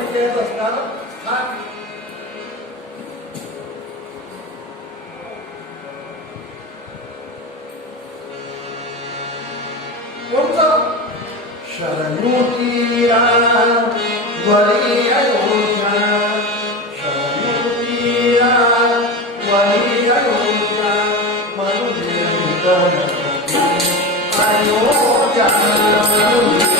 परिचयात असणारं स्थान. कोणतं? शरणूतीरा वरी अयोध्या, शरणूतीरा वरी अयोध्या, मनुनिर्मित अयोध्या, मनुनिर्मित अयोध्या, मनुनिर्मित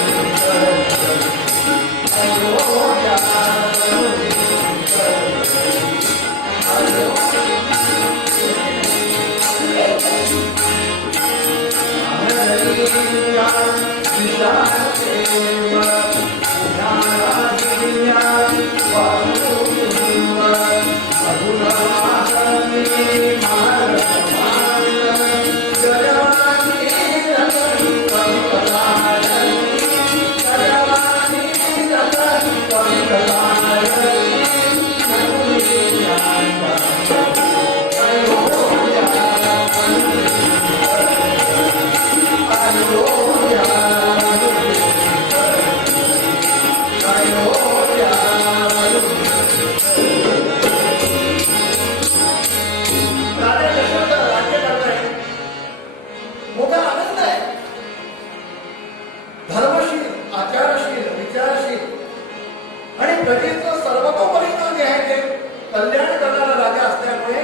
कल्याण करणारा राजा असल्यामुळे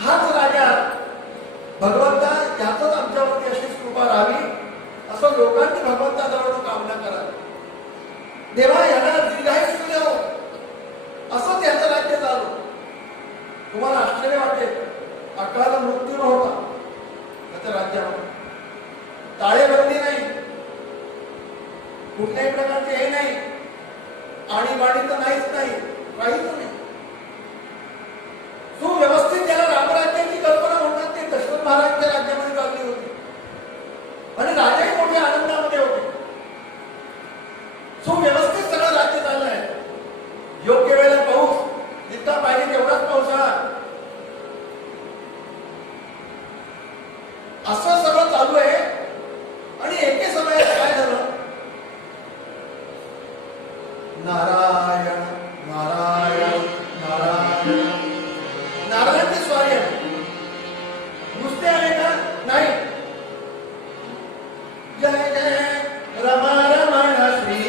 हाच राजा भगवंता यातच आमच्यावरती अशीच कृपा राहावी असं लोकांनी भगवंताजवळ कामना करावी. देवा याला दीर्घायुष्य द्यावं असं त्याचं राज्य चालू. तुम्हाला आश्चर्य वाटेल, अकाल मृत्यू नव्हता त्याच्या राज्यामध्ये. टाळेबंदी नाही, कुठल्याही प्रकारचे हे नाही, आणीबाणी तर नाहीच नाही, काहीच नाही. सुव्यवस्थित ज्याला रामराज्याची कल्पना म्हणतात ते दशरथ महाराजांच्या राज्यामध्ये चालली होती आणि राजाही मोठ्या आनंदामध्ये होते. सुव्यवस्थित सगळं राज्य चाललंय. योग्य वेळेला पाऊस जितका पाहिजे तेवढाच पाऊस आला, असं सगळं चालू आहे. आणि एके समयात काय झालं, नारायण नारायण नारायण, नारायणची स्वारी आहे. नुसते आले का? नाही. जय जय रमा रमण श्री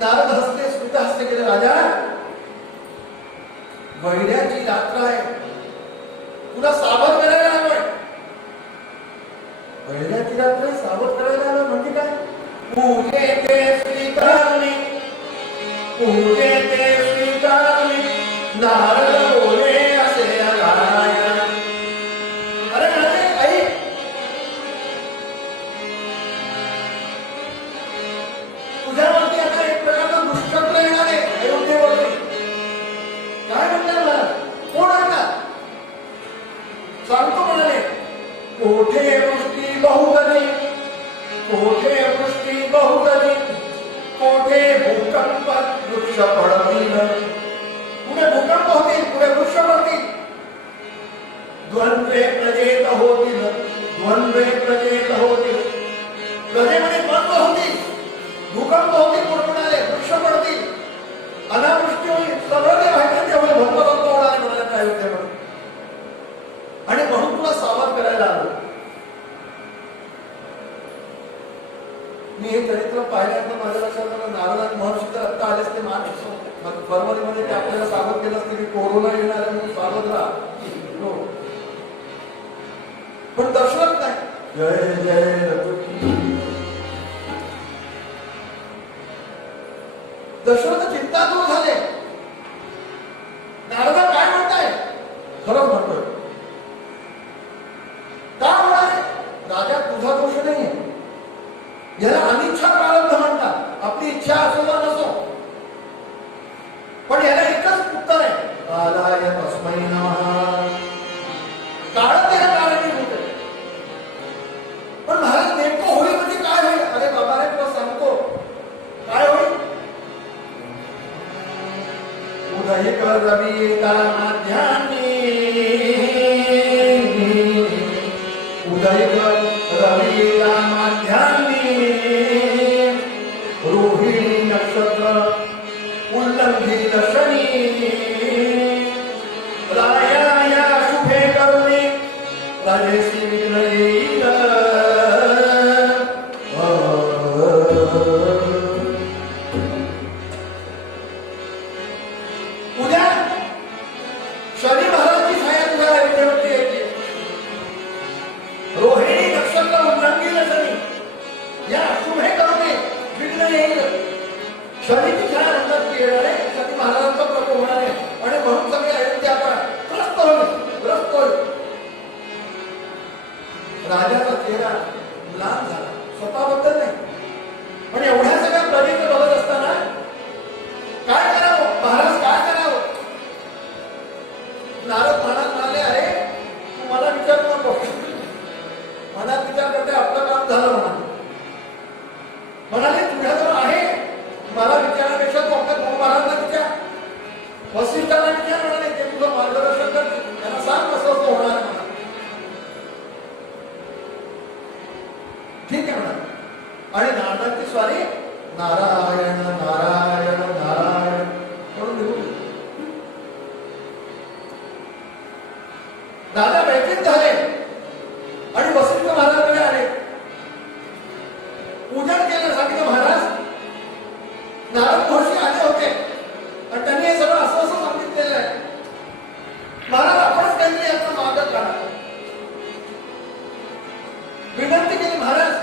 नारद हसले, स्मित हसले गेले. राजा, महिन्याची यात्रा आहे, तुला सावध करायला हवंय. महिन्याची यात्रा सावध करायला हवं म्हणजे काय? पूजे ते स्वीकारणे, पूजे ते स्वीकारणे, नारद बोले असे नारायण. अरे राजे आई, तुझ्यावरती आता एक प्रकारचा दुष्चक्र येणार आहे अयोध्येवरती. काय म्हणतात मला? कोण आहे का? सांगतो म्हणाले. पडतील, पुढे भूकंप होतील, पुढे वृक्ष पडतील, द्वंद्वे प्रजेत होतील, द्वंद्वे प्रजेत होतील, प्रजेमध्ये द्वंद्व होतील, भूकंप होतील, मोठमोठाले वृक्ष पडतील, अनावृष्टी होईल, सगळं ते माहिती त्यामुळे भक्तभक्त होणार म्हणायला काय होते म्हणून. आणि म्हणून तुला सावध करायला आलो. मी हे चरित्र पाहिल्यानंतर माझ्या लक्षात आलं, नारद महर्षी तर आत्ता आलेच ते मार्च फरवरीमध्ये ते आपल्याला सावध केलं असतं की कोरोना येणार आहे म्हणून सावध राहा, पण दर्शनच नाही. जय जय दशरथ चिंतातूर झाले. नारद काय म्हणताय? खरंच म्हणतोय. का होणार आहे? राजा तुझा दोष नाही, याला अनिच्छा प्रारब्ध म्हणतात. आपली इच्छा असो वा नसो, पण याला एकच उत्तर आहे, कालाय तस्मै नमः. काळ त्याला कारणीभूत आहे. पण महाराज नेमकं होईल म्हणजे काय होईल? अरे बाबा रे, तुला सांगतो काय होईल. उदय कर रवी येता माध्यान्नी, उदय कर रवी येता माध्यान्नी, रोहिणी नक्षत्र उल्लंघित शनी, राया या शुभे करुणे राजेसी विघ्न येईल. उद्या शनी महाराजची छाया तुझ्या विद्यावरती यायची. रोहिणी नक्षत्र उल्लंघित शनी, या शुभे करुणे विघ्न येईल. शनीची छाया अंगात येणार आहे, शनी महाराजांचा प्रकोप होणार आहे, आणि म्हणून सगळे अयोध्या त्रस्त होईल. राजाचा चेहरा म्लान झाला, स्वतःबद्दल नाही, पण एवढ्या सगळ्या प्रजेचं बघत असताना काय करावं, महाराज काय करावं. नारद मनात म्हणाले, अरे तू मला विचारू नको, मनात विचार करते आपलं काम झालं म्हणाले तुझ्याजवळ आहे, मला विचारण्यापेक्षा तू आपल्या गुरु महाराजांना विचार, वसिष्ठांना विचार म्हणाले, ते तुझं मार्गदर्शन करतील, त्यांना सांग कसं असं होणार आहे म्हणा. ठीक आहे म्हणा. आणि नारदांची स्वारी नारायण नारायण नारायण म्हणून निघून दादा बैठकीत झाले आणि वसिष्ठ महाराजांकडे आले. पूजन केलं, सांगितलं महाराज नारद महर्षी आले होते आणि त्यांनी हे सगळं असं असं सांगितलेलं आहे. महाराज आपणच काहीतरी याचं मागत काढा. विनंती केली, महाराज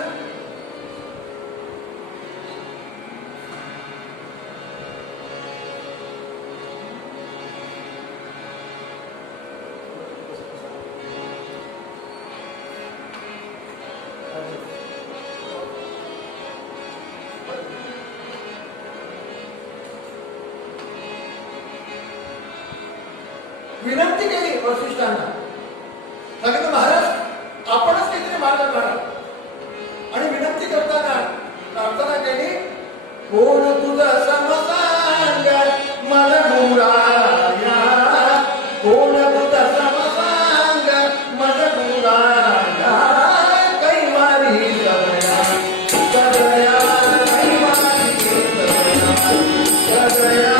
विनंती केली वसिष्ठांना, सांगितलं महाराज आपणच काहीतरी मार्ग काढा. आणि विनंती करताना प्रार्थना केली, कोण तुझा समसांग मला मुराया, कोण तुझा समसांग मला मुराया, कैवारी सगळ्या सगळ्या कैवारी सगळ्या सगळ्या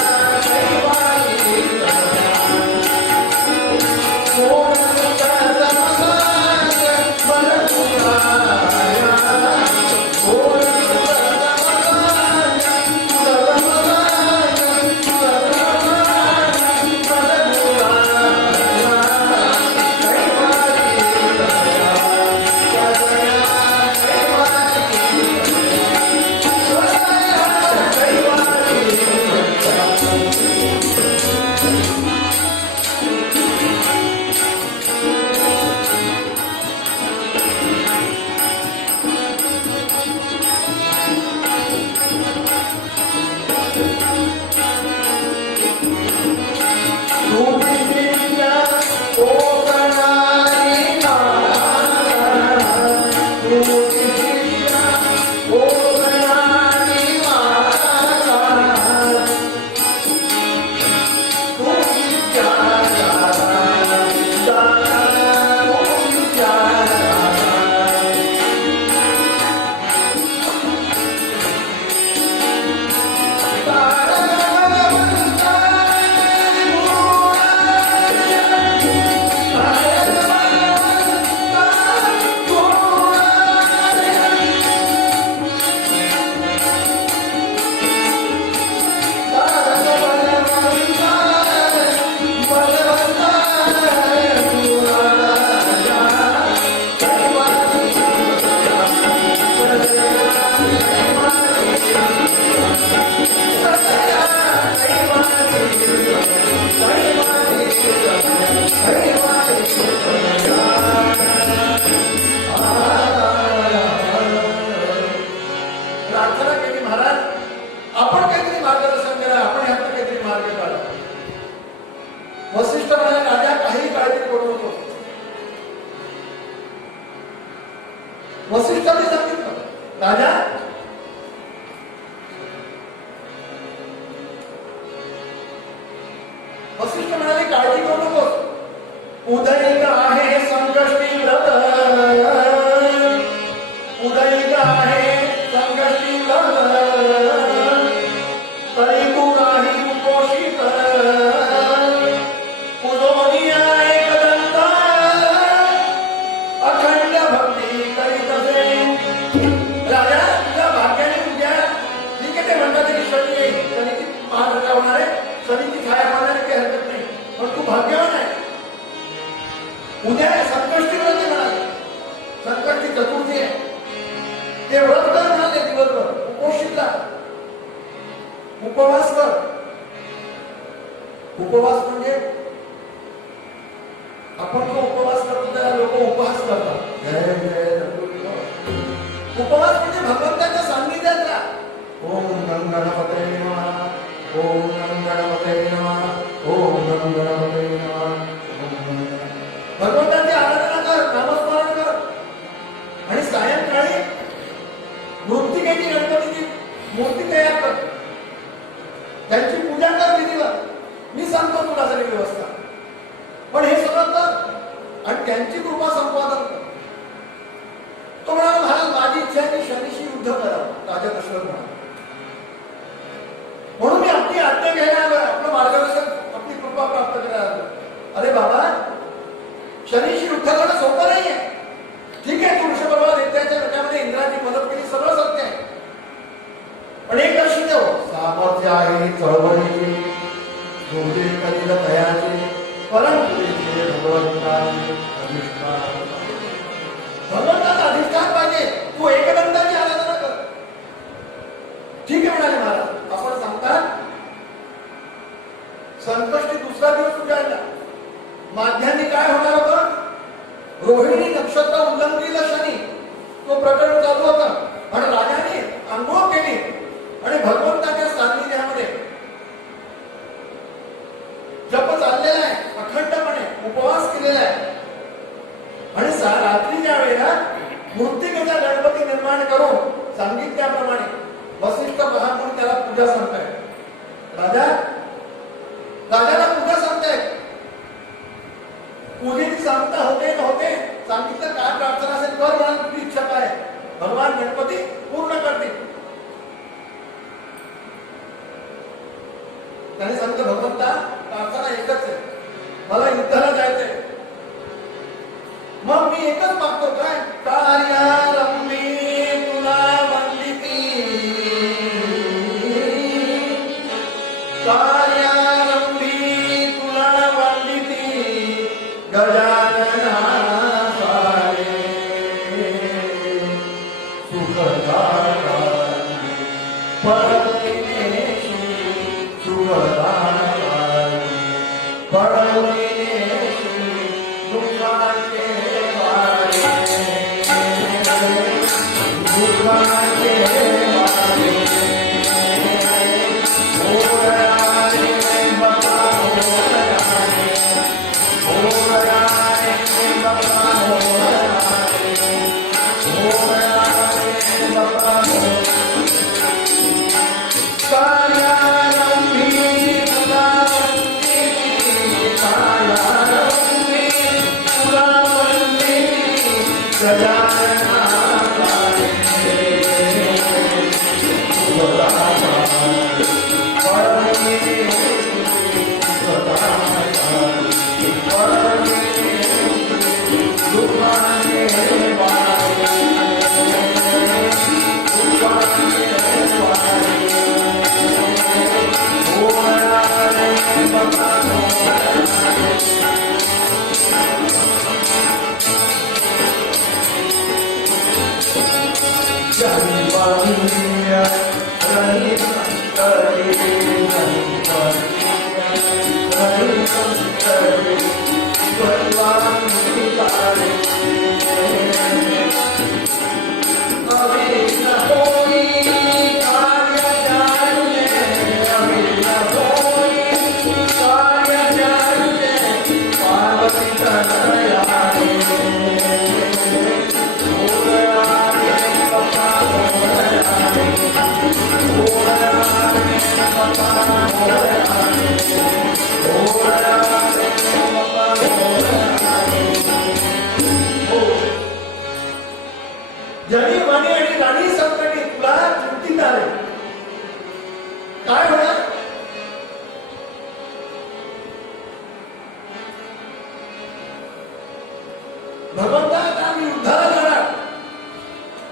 राजा वसिष्ठ म्हणाले काळजी करू नकोस, उदयिक आहे संकष्टी व्रत, उदयिक आहे संकष्टी व्रत, तरी तू राही उपोषित, उदोनिया एकदंत, अखंड भक्ती करीत असे. राजा तुझ्या भाग्याने उद्या ठीक आहे, ते म्हणतात की शनी येईल, शनीची महाराजा होणार आहे, शनीची छाया होणार काही हरकत नाही, पण तू भाग्यवान आहे. उद्या संकष्टी व्रत म्हणाले, संकष्टी चतुर्थी आहे, ते व्रत कर म्हणाले, दिवसभर उपोषित राहा, उपवास कर. उपवास म्हणजे आपण जो उपवास करतो त्याला लोक उपवास करतात. उपवास म्हणजे भगवंताच्या सान्निध्यात राहा. ओम नम गणपतये नमः, ओम नम गणपतये नमः, ओम नम गणपतये नमः. भगवंताची आराधना कर, नामस्मरण कर, आणि सायंकाळी मृत्तिकेची गणपतीची मूर्ती तयार कर, त्यांची पूजा कर विधिवत. मी सांगतो तुला सगळी व्यवस्था, पण हे सगळं कर आणि त्यांची कृपा संपादन कर. तो म्हणाला महाराज माझी इच्छा आहे की शनीशी युद्ध करावं. राजा दशरथ म्हणाला म्हणून मी आपली आज्ञा घ्यायला आलोय, आपलं मार्गदर्शन, आपली कृपा प्राप्त करायला आलोय. अरे बाबा, शनीशी युद्ध करणं सोपं नाहीये. ठीक आहे, तू वृषभर्वा नेत्याच्या गटामध्ये इंद्राची मदत केली, सगळं सत्य आहे, पण एक लक्ष ठेव, सामर्थ्य आहे चळवळीचे, जोडे करील तयाचे, परंतु भगवंताचे अधिष्ठान. भगवंताचा अधिष्ठान पाहिजे. तू एकदंताची आराधना कर. ठीक आहे म्हणाले महाराज. आपण सांगतात संकष्टी दुसरा दिवस उजाडला, माध्यान्ही काय होणार होतं, रोहिणी नक्षत्र उल्लंघिलं शनी, तो प्रकरण चालू होता, आणि राजाने आंघोळ केली आणि भगवंताच्या सान्निध्यामध्ये जप चाललेला आहे, अखंडपणे उपवास केलेला आहे, आणि रात्रीच्या वेळेला मृत्तिकेचा गणपती निर्माण करून सांगितल्याप्रमाणे वसिष्ठ म्हणून त्याला पूजा सांगतायत. राजाला पूजा सांगतायत. पूजेची सांगता होते नव्हते, सांगितलं काय प्रार्थना असेल कर, म्हणून तुझी इच्छा काय, भगवान गणपती पूर्ण करते. त्याने सांगितलं भगवंता प्रार्थना एकच आहे, मला युद्धाला जायचंय, मग मी एकच मागतो, काय कार्यारंभी तुला वंदिती, कार्यारंभी तुला वंदिती, गजानना सारे सुखदाता परमेशी, सुखदाता परमेशी, दुःखाचे कार्यारंभी तुला वंदिती, काय होणार? भगवंता आम्ही युद्धाला जाणार,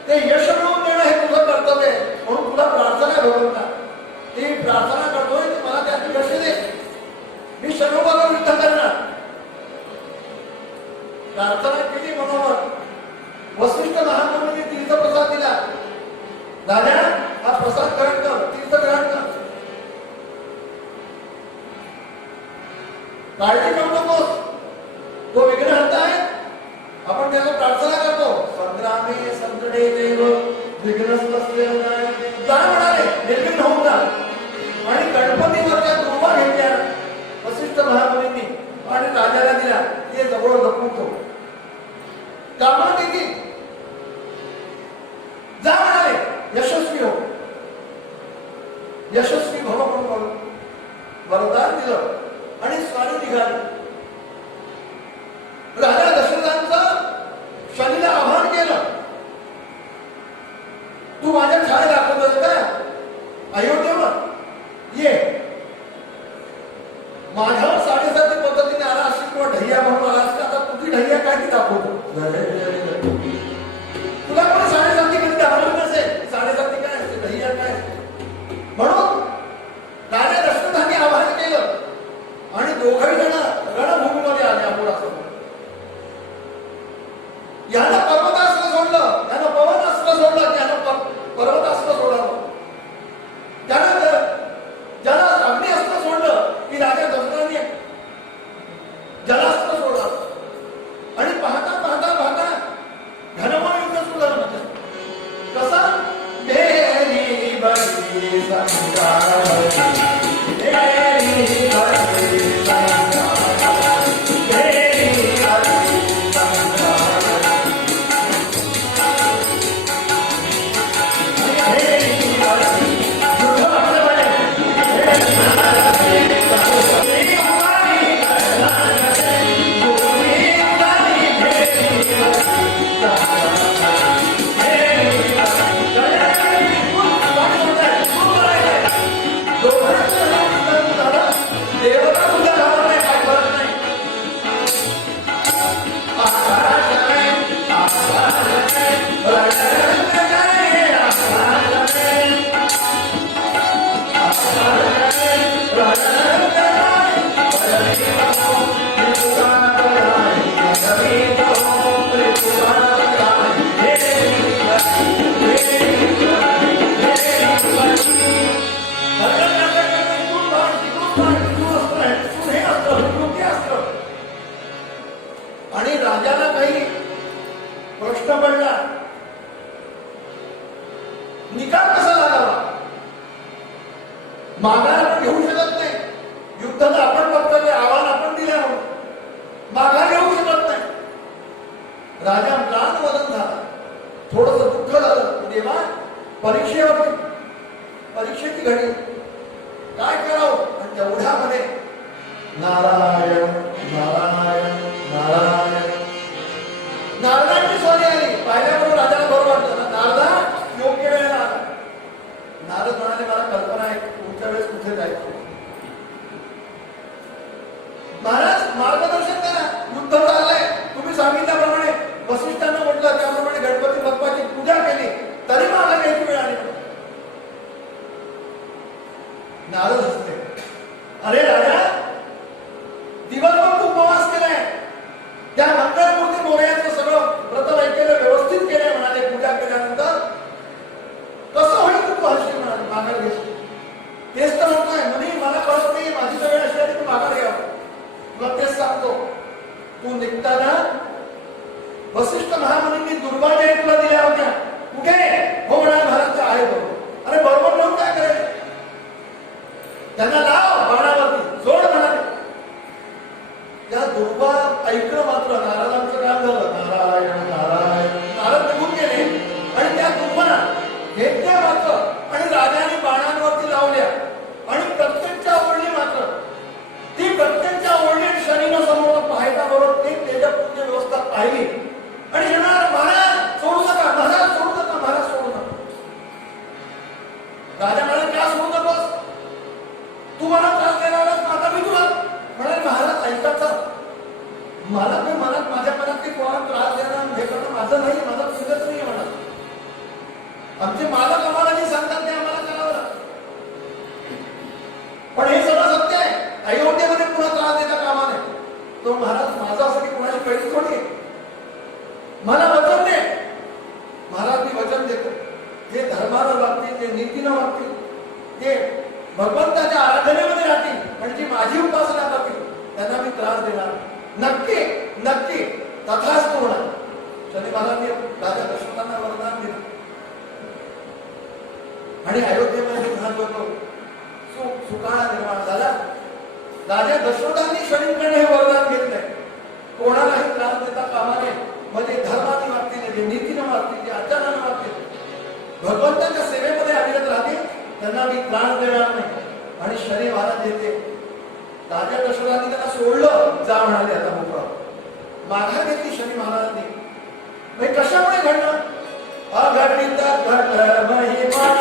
ते यश मिळवून देणं हे तुझं कर्तव्य आहे. म्हणून तुला प्रार्थना आहे भगवंता, ती प्रार्थना करतोय की मला त्यात यश दे, मी शनोबरोबर युद्ध करणार. प्रार्थना केली मनोमन. वसिष्ठ महामुनीने तीर्थप्रसाद दिला. राजा हा प्रसाद ग्रहण कर, तीर्थ ग्रहण कर, काळजी करू नकोस, तो विघ्नहर्ता आहे. आपण त्याला प्रार्थना करतो, संग्रामे संकटे देव विघ्नस्तस्य नाय. काय म्हणाले, निर्विघ्न होऊन जा. आणि गणपतीवरच्या दुर्वा घेतल्या वसिष्ठ महामुनींनी आणि राजाला दिला. ते जवळ जपून तो कामात येतील. जा म्हणाले, यशस्वी हो, यशस्वी भव म्हणून वरदान दिलं आणि स्वारी निघाली. राजा दशरथांचं शनीला आव्हान केलं, तू माझ्या छाया दाखवतोय का अयोध्येवर ये. माझ्यावर साडेसाती पद्धतीने आला असेल किंवा ढय्या म्हणून आला असेल, आता तुझी ढय्या काय ती दाखवतो. तुला पण साडेसाती कधी दाखवली नसेल. साडेसाती काय असते, ढय्या काय असते. म्हणून राजा दशरथांनी आवाहन केलं आणि दोघही जण रणभूमीमध्ये आले अपुरासमोर. यानं पर्वतास्त्र सोडलं, यानं पवनास्त्र सोडलं, त्यानं पर्वतास्त्र सोडलं. त्यानंतर ज्याला अग्निअस्त्र सोडलं की राजा दशरथांनी जलास्त्र सोडलं. आणि पाहता पाहता पाहता घनमय युद्ध सुरू झालं. कसं, मेरी बड़ी संसार मेरी बड़ी आणि राजाला काही प्रश्न पडला, निकाल कसा लागावा. माघार घेऊ शकत नाही. युद्धाला आपण बघतोय, आव्हान आपण दिल्या म्हणून माघार घेऊ शकत नाही. राजा प्राण वदन झाला, थोडस दुःख झालं. देवा, परीक्षेवरती, परीक्षेची घडी, काय करावं. आणि तेवढ्यामध्ये नारायण नारायण नारायण नारदांची स्वारी आली. पाहिल्याबरोबर राजाला बरं वाटलं. नारदा योग्य वेळेला आला. नारद म्हणाले, मला कल्पना आहे पुढच्या वेळेस कुठे जायचं. महाराज मार्गदर्शन करा, युद्ध चाललंय, तुम्ही सांगितल्याप्रमाणे वसिष्ठांना म्हटलं त्याप्रमाणे गणपती बाप्पाची पूजा केली, तरी मला घ्यायची वेळ आली. नारद हसते, अरे राजा, दिवसभर तू उपवास केलाय, त्या मंगळमूर्ती मोरयाचं सगळं व्रत वैकेलं व्यवस्थित केलंय. म्हणाले, पूजा केल्यानंतर कसं होईल तू हसशील. म्हणाले, माघार घेशील. तेच तर होत नाही म्हणे, मला कळत नाही, माझी वेळ असल्याने तू माघार घ्यावं. तुला तेच सांगतो, तू निघताना वसिष्ठ महामुनींनी दुर्वाजा तुला दिल्या होत्या. कुठे? हो म्हणा, महाराज आहे बरोबर. अरे बरोबर लावून काय करायचं, त्यांना लाव बाणावरती, जोड म्हणाले. त्या दुर्वा ऐकलं मात्र नारदांचं काम झालं. नारायण नारायण नारद निघून गेले आणि त्या दुर्वा घेतल्या मात्र आणि राजाने बाणांवरती लावल्या आणि प्रत्येकच्या ओढली. मात्र ती प्रत्येकच्या ओढली शरीर समोर पाहायचा बरोबर ते तेजपूर्ण व्यवस्था पाहिली आणि म्हणाला, महाराज सोडू नका, महाराज सोडू नका, महाराज सोडू नका. राजा म्हणाले, का सोडू नकोस. तू मला त्रास देणारच, आता मी तुला म्हणाल महाराज ऐकायचा मला मी मनात माझ्या मनात की कोणाला त्रास देणं हे करणं माझं नाही, माझा फिरत नाही म्हणा. आमचे मालक आम्हाला जे सांगतात ते आम्हाला करावं लागतं. पण हे सगळं सत्य आहे. अयोध्येमध्ये पुन्हा त्रास देता कामा नये. तो महाराज माझा असं की कोणाची पैसे थोडी आहे. मला वचन दे. महाराज मी वचन देतो, जे धर्मानं वागतील, जे नीतीनं वागतील, जे भगवंताच्या आराधनेमध्ये राहतील आणि जी माझी उपासना करतील त्यांना मी त्रास देणार नक्की नक्की. तथास्तु होणार. शनी महाराजांनी राजा दशरथांना वरदान दिलं आणि अयोध्येमध्ये महत्व सुकाळा निर्माण झाला. राजा दशरथांनी शनीकडे हे वरदान घेतलंय, कोणालाही त्रास देता कामा नये. म्हणजे धर्माने वागतील, जे नीतीनं वागतील, जे आचारानं वागतील, भगवंताच्या सेवेमध्ये अविरत राहतील, त्यांना मी त्रास देणार नाही. आणि शनी महाराज येते. राजा दशरथांनी त्यांना सोडलं, जा म्हणाले आता मोकळा. माघार घेतली शनी महाराजांनी. म्हणजे कशामुळे घडलं? अघटित घट महिमा